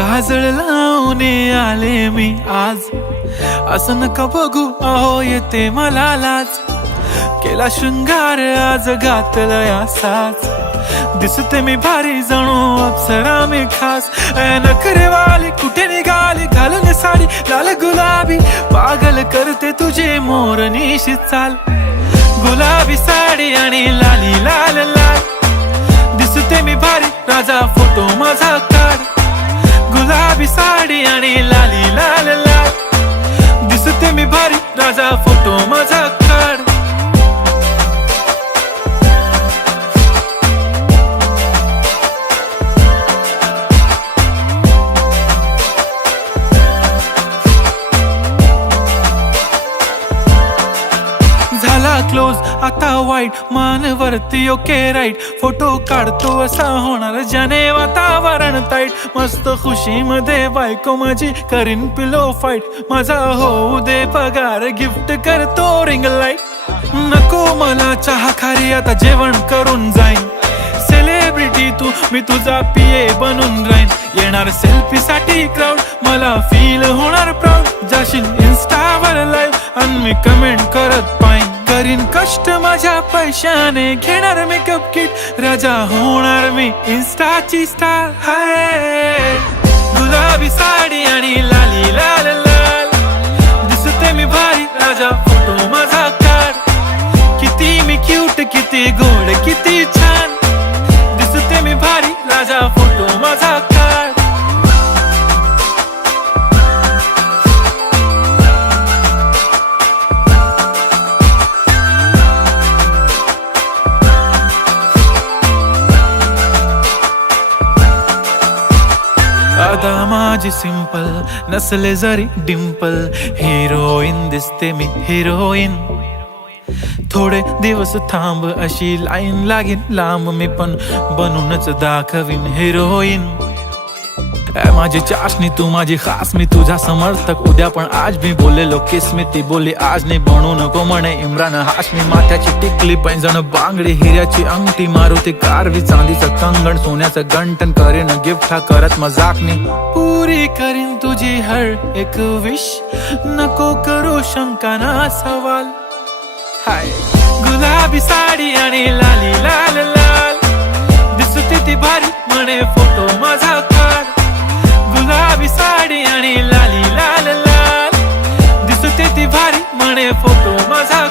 काजळ लावून आले मी आज, असं नका बघू अहो येते मला लाज. केला शृंगार आज घातला असाच, दिसते मी भारी जणू अप्सरा मी खास. नखरेवाली कुठे निघाली घालून साडी लाल गुलाबी, पागल करते तुझे मोरनीशी चाल. गुलाबी साडी आणि लाली लाल लाल, दिसते मी भारी राजा फोटो माझा काढ. गुलाबी साडी आणि लाली लाल लाल, दिसते मी भारी राजा फोटो माझा काढ. झाला क्लोज आता वाईट, मानवरती ओके राईट. फोटो काढतो असा होणार ज्याने वातावरण ताईट. मस्त खुशी मध्ये बायको माझी करीन पिलो फाईट. माझा होऊ दे पगार गिफ्ट करतो रिंग लाईट. नको मला चहा खारी आता जेवण करून जाईन. सेलिब्रिटी तू मी तुझा पिये बनून राहीन. येणार सेल्फी साठी क्राऊड मला फील होणार प्राऊड. जाशील इन्स्टावर लाईव्ह आणि मी कमेंट करत पाईन. करीन कष्ट माझ्या पैशाने घेणार मेकअप किट. राजा होणार मी इन्स्टाची स्टार. हाय गुलाबी साडी आणि लाली लाल लाल, दिसते मी भारी राजा फोटो माझा काढ. किती मी क्यूट किती गोड किती छान, दिसते मी भारी राजा फोटो माझा काढ. आता माझी सिंपल नसले जरी डिंपल, हिरोईन दिसते मी हिरोईन. थोडे दिवस थांब अशी लाईन लागेल लांब, मी पण बनूनच दाखवीन हिरोईन. माझी चाशनी तू माझी खास, मी तुझा समर्थक उद्या पण आज. मी बोललेलो किस मी ती बोली आज नाही. बनू नको म्हणे इम्रान हाशमी. माथ्याची टिकली पैंजण बांगडी, हिऱ्याची अंगठी, मारुती कारवी, चांदीचं कंगण, सोन्याचं गंटन. करेन गिफ्ट हा करत मजाकनी. पुरी करीन तुझी हर एक विश, नको करू शंका ना सवाल. हाय गुलाबी साडी आणि लाली लाल लाल, दिसते ती भारी म्हणे फोटो माझा काढ. गुलाबी साडी आणि लाली लाल लाल, दिसते ती भारी म्हणे फोटो माझा